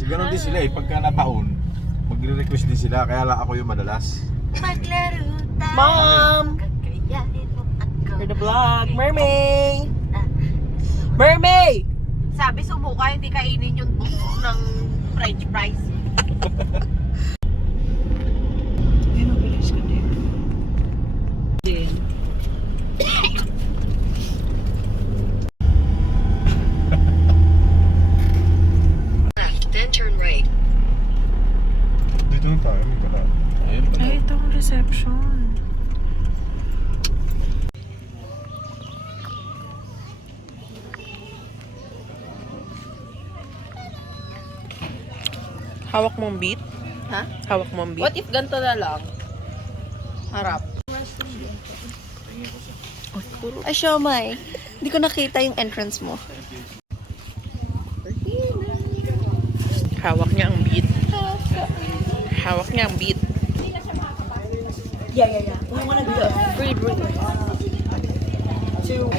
Kasi gano'n din sila eh, pagka nataon, magre-request din sila, kaya lang ako yung madalas. Maglaro tayo. Mom! Kakayanin mo ako. For the vlog, Mermay! Mermay! Sabi sumuka, hindi kainin yung buko ng french fries. Ayun, bilis ka din. Din. Then turn right. Dito na tayo, may pala. Ayun pala. Ay, ito ang reception. Hawak mong beat? Ha? Hawak mong beat? What if ganito na lang? Harap. Ay, Siomay. Hindi ko nakita yung entrance mo. Hawak niya ang beat. Hawak niya ang beat. Yeah. We wanna do a free drink. To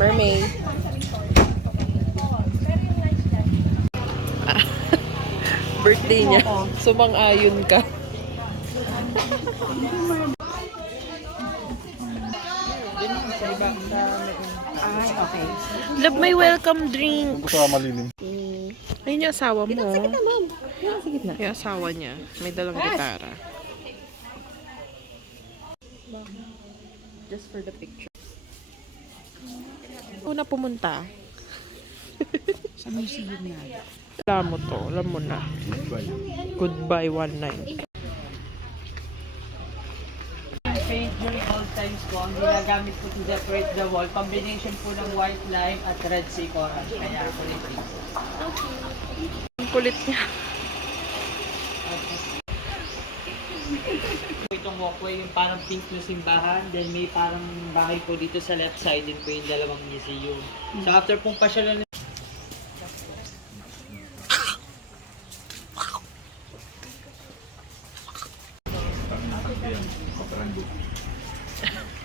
Mermaid. Birthday niya. Sumang-ayon ka. Ay, okay. Love, may welcome drink. Gusto ka malilim. Ayun yung asawa mo. Sa gitna, ma'am. Sa gitna. Yung asawa niya. May dalang gitara. Just for the picture. Una pumunta. Sa museum na. Alam mo to. Alam mo na. Goodbye 19. Paint during old times po, ang ginagamit po to decorate the wall, combination po ng white lime at red sea coral. Kaya kulit rin. Ang kulit niya. Itong walkway, yung parang pink na simbahan, then may parang bahay po dito sa left side, din po yung dalawang museum. So after pong pasyalan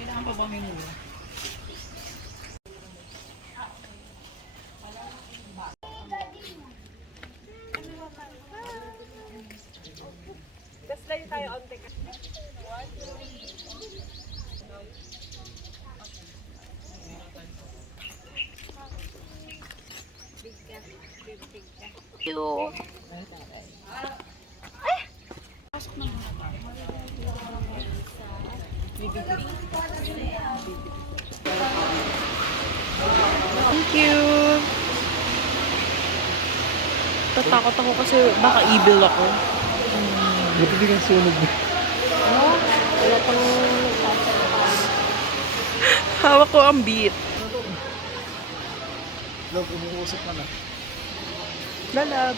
kailangan pa ba may muna? Thank you. Tatakot ako kasi baka evil ako. Buti di kang sunog. Wala pang Hawak ko ang beat. Love, umuusap ka na. Lalab.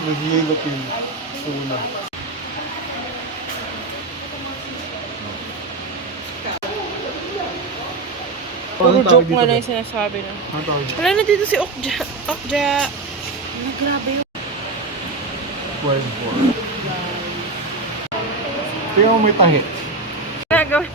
Naghihilap yung tuna. Puro joke nga na yung sinasabi na. Ano tawag dito? Wala na dito si Okja. Okja. grabe yun. 12-4. Tingnan mo may tahi. Gagawin.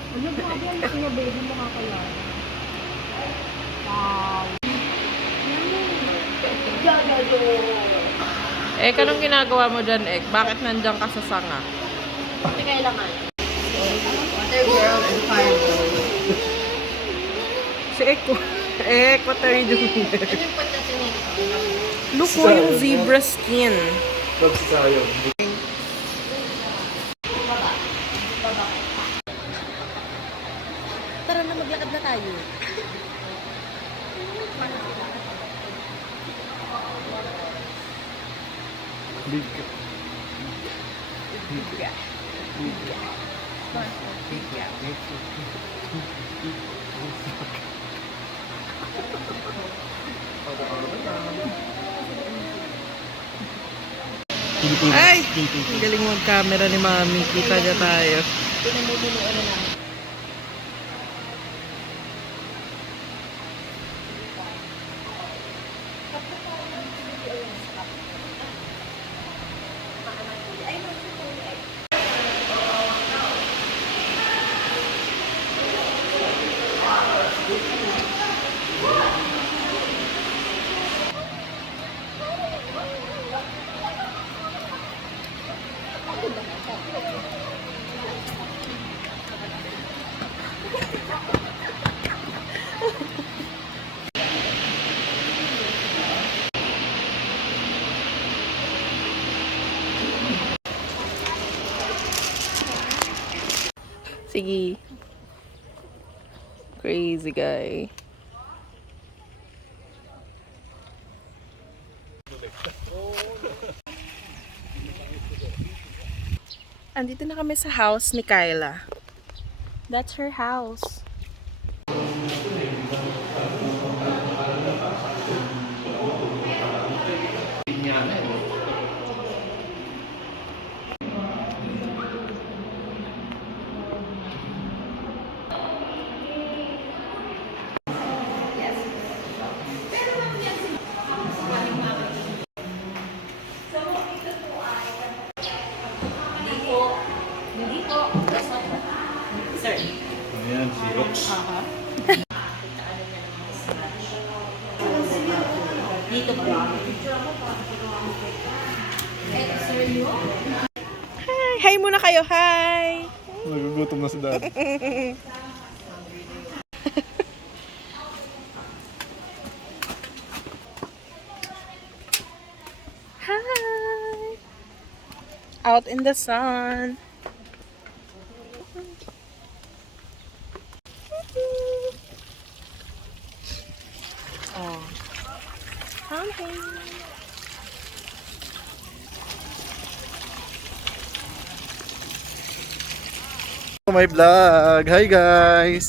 Eh, kanong ginagawa mo dyan, Ek? Bakit nandyan ka sa sanga? Hindi kailangan. Water girl and fire girl. Si Ek, Ek, what are you doing there? Ano yung pagdating nito? Look mo yung zebra skin. Love si Sayo. Tara na, maglakad na tayo. Ay! Ang galing mag-camera ni Mami. Kita niya tayo. Sige. Crazy guy. Andito na kami sa house ni Kyla. That's her house. Ayan, Xerox. Hi muna kayo. Hi! Nagugutom na si Dad. Hi! Out in the sun. Oh. Hi. My vlog. Hi guys.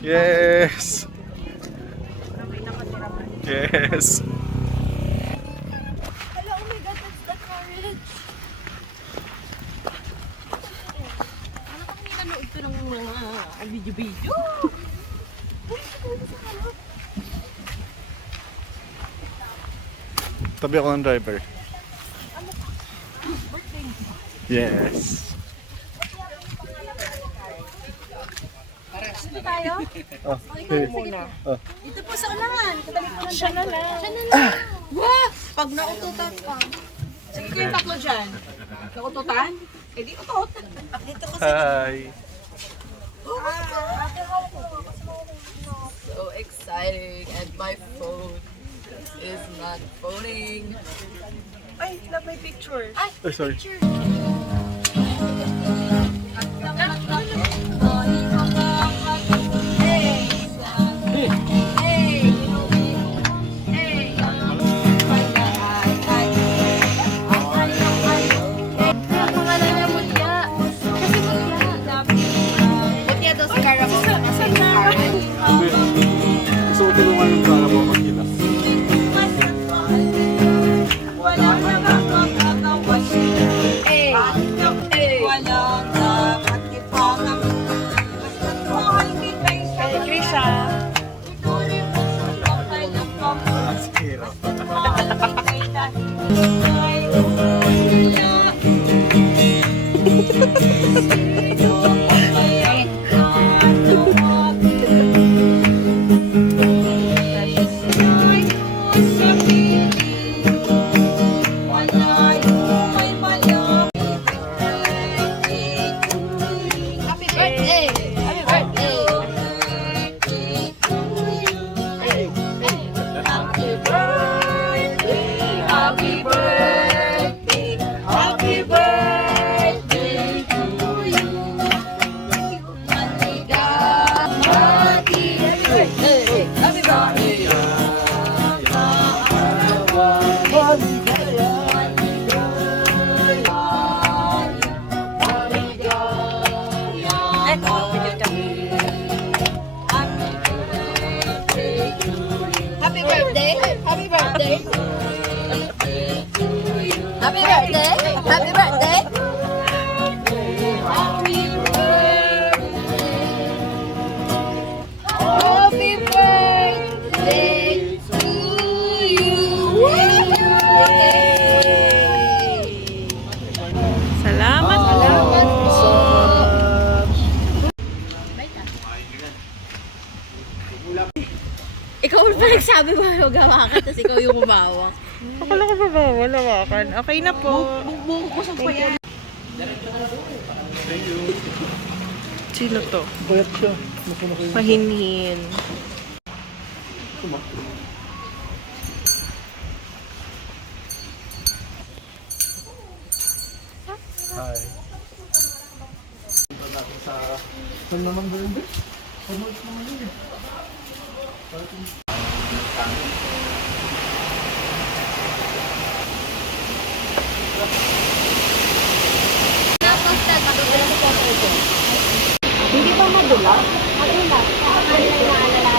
Yes. Yes. Hello, oh my God, that's the courage. Ano kung nanonood ko ng mga video-video? Tabi ako ng driver. Yes. Dito tayo? Oh, Sige, sige. Oh. Dito po sa unahan. Katabi po ng Siya na lang. Siya na lang. Wah! Pag naututan pa. Sige kayo tatlo dyan. Naututan? Eh di utot. Dito kasi. Hi. Oh my God! So exciting and my phone is not phoning. Ay, love my picture. Ay, sorry. Gusto ko tulungan yung para mo makita. Nagsabi mo yung gawakan, tapos ikaw yung umawak. Akala ko ba bawal hawakan? Okay na po. Busog pa yan. Sino to? Bayat siya. Mahinhin. Hi. Saan naman ba yun? Hindi ba madula? Madula. Ano na inaalala?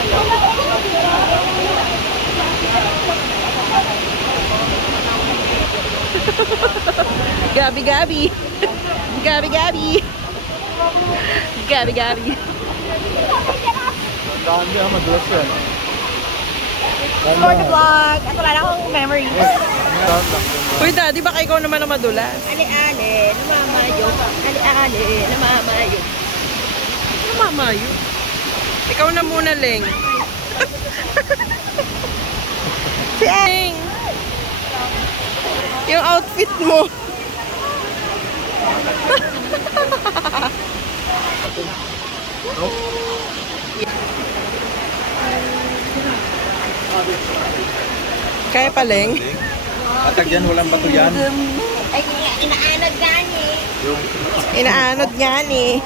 Gabi-gabi. Gabi-gabi. Gabi-gabi. Daan niya, madulas yan. For the vlog. At wala na akong memories. Daan lang. Uy, daddy, baka ikaw naman ang madulas. Ali-ali, namamayo. Ali-ali, namamayo. Ano mama yun? Ikaw na muna, Leng. Si Leng. Yung outfit mo. Kaya pa, Leng? Atag yan, walang bato yan. Ay, inaanod gani. Inaanod nga ni.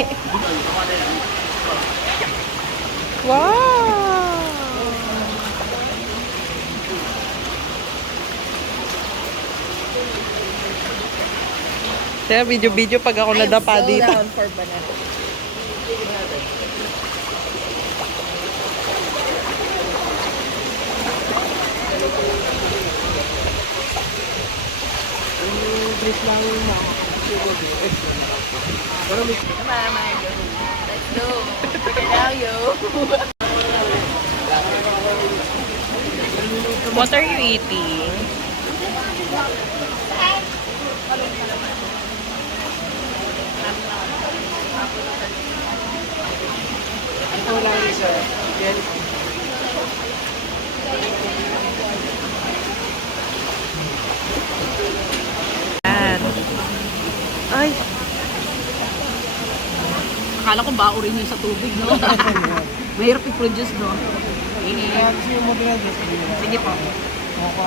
Wow! Kaya video-video pag ako nadapa dito. Down for banana. Namamayo. Let's go. Pagkalayo. What are you eating? Yan. Ay, Akala ko bao rin yun sa tubig, no? Mahirap i-produce, no? Sige po.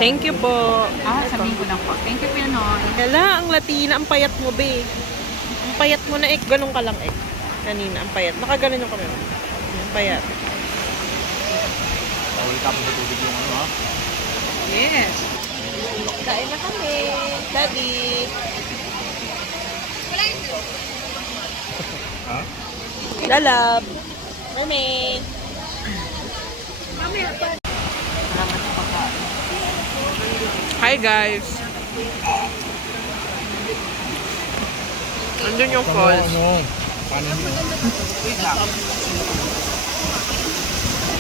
thank you po. Sabihin ko lang po. Thank you, Pinoy. Kala, ang Latina, ang payat mo, be. Ang payat mo na, ganun ka lang, Kanina, ang payat. Nakaganon yung kami. Ang payat. Bawal ka sa tubig yung ano ha? Yes. Kain na kami. Daddy. Ha? Lalab. Mermaid. Hi guys. Andun yung falls. Paano nyo?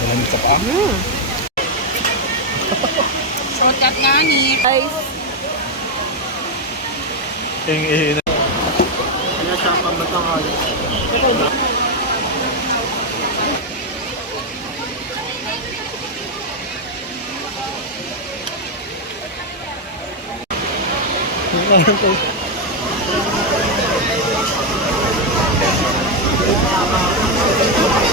Malamig ka pa? Shortcut nga ni. Guys. Ano siya pang batang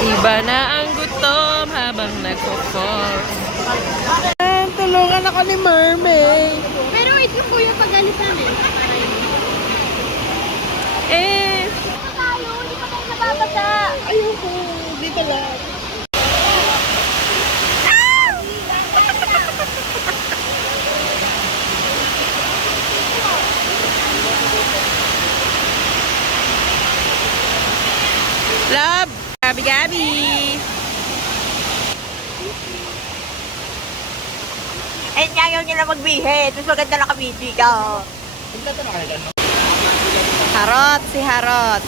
Iba na ang gutom habang nagpo-falls. Tulungan ako ni Mermaid. Pero wait yung kuya pagalitan eh. Tayo, hindi pa tayo nababasa. Ayoko. Dito lang. Love! Gabi-gabi! Ay, ayaw niya na magbihe. Tapos maganda na kabiti ka. Harot, si Harot.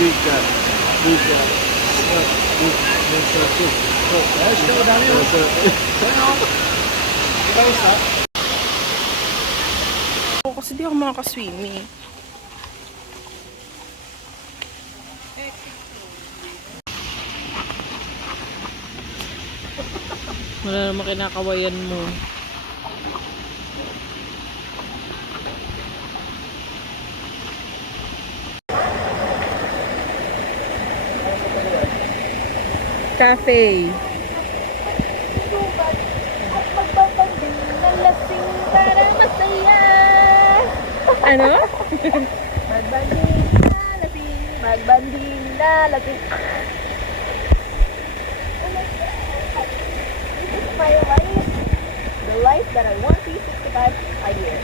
Giga. Ako kasi di ako makakaswimming. Wala naman kinakawayan mo. Cafe. Ano? Magbanding na lasing. This is my life. The life that I want 365 a year.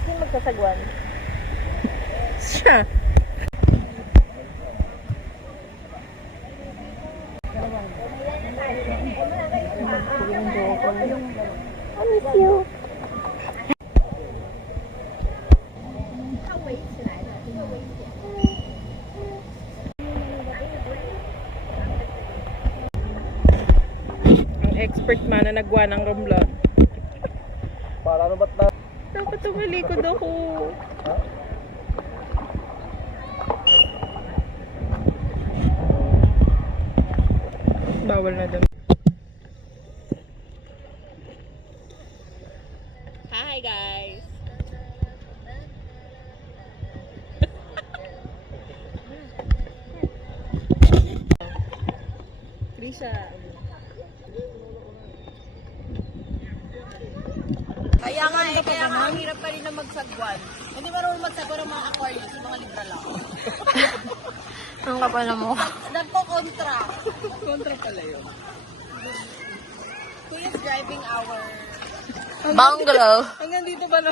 Sino magsasagwan? Siya. I miss you. Ang expert man na nagwa ng romblon. Para ano ba't na? Dapat tumalikod ako. Bawal na dun. Hi guys! Krisha. Kaya nga ang hirap pa rin na magsagwan. Hindi marunong magsagwan ng mga Aquarius, mga Libra lang. Ang kapal na mo. Nagpo-kontra. Kontra pala yun. Who is driving our... Bungalow. Hanggang dito ba na?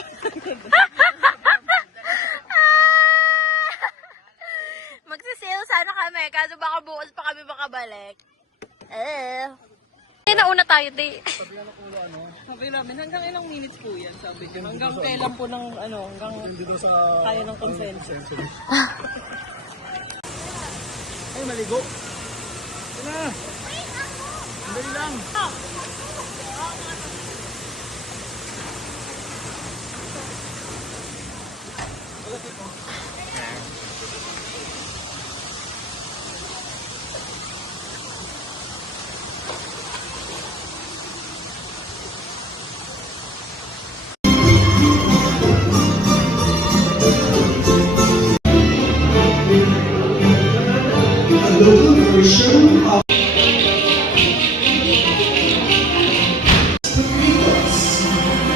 Magsisale sana kami, kaso baka bukas pa kami makabalik. Nauna tayo, di. Sabi namin, hanggang ilang minutes po yan, sabi ko. Hanggang kailan po ng, hanggang kaya ng consensus. Ay, maligo. Ito na. Sandali lang.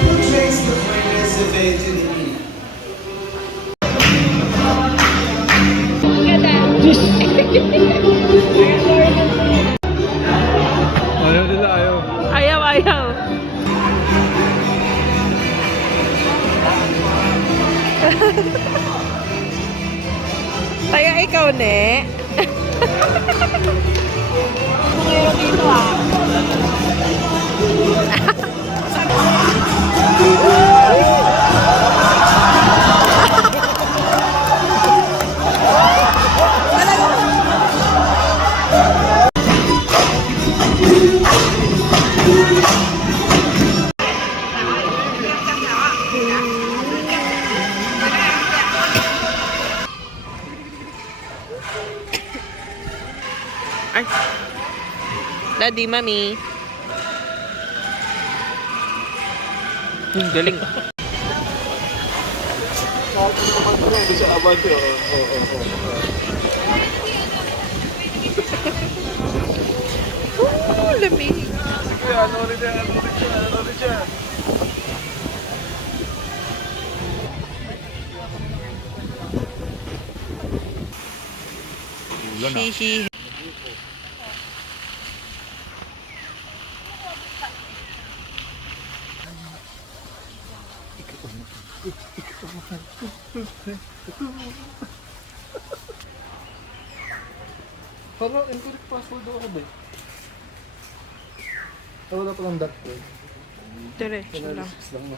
Portrays the finest of age in the media. Ayaw nila, ayaw. Ayaw, ayaw. Kaya ikaw, ne? Ngayon dito Ay. Daddy, mami. Galing. Hindi siya abante. Lamig. Sige, ano ulit siya. Shishi. Parang incorrect password ako ba? Wala pa lang dot ko. Diretso lang. lang no.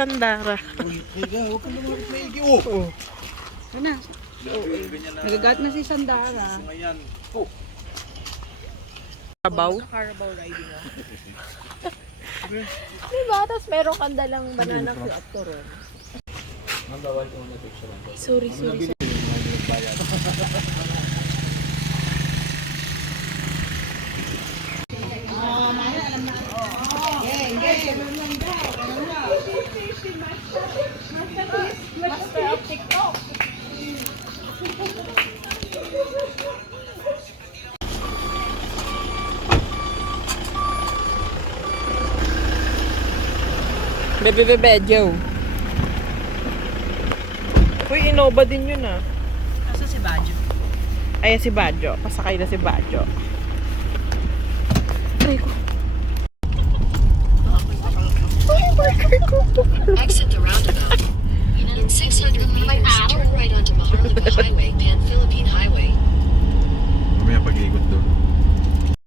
Sandara. Nagagat na si Sandara. Sabaw. Diba? Tapos meron kang dalang banana cue up to ron. Sorry. Bebe, Joe. Uy, Innova din yun ah. Nasa si Bajo? Ayan si Badjo. Pasakay na si Badjo. Exit the roundabout. In 600 meters, turn right onto Maharlika Highway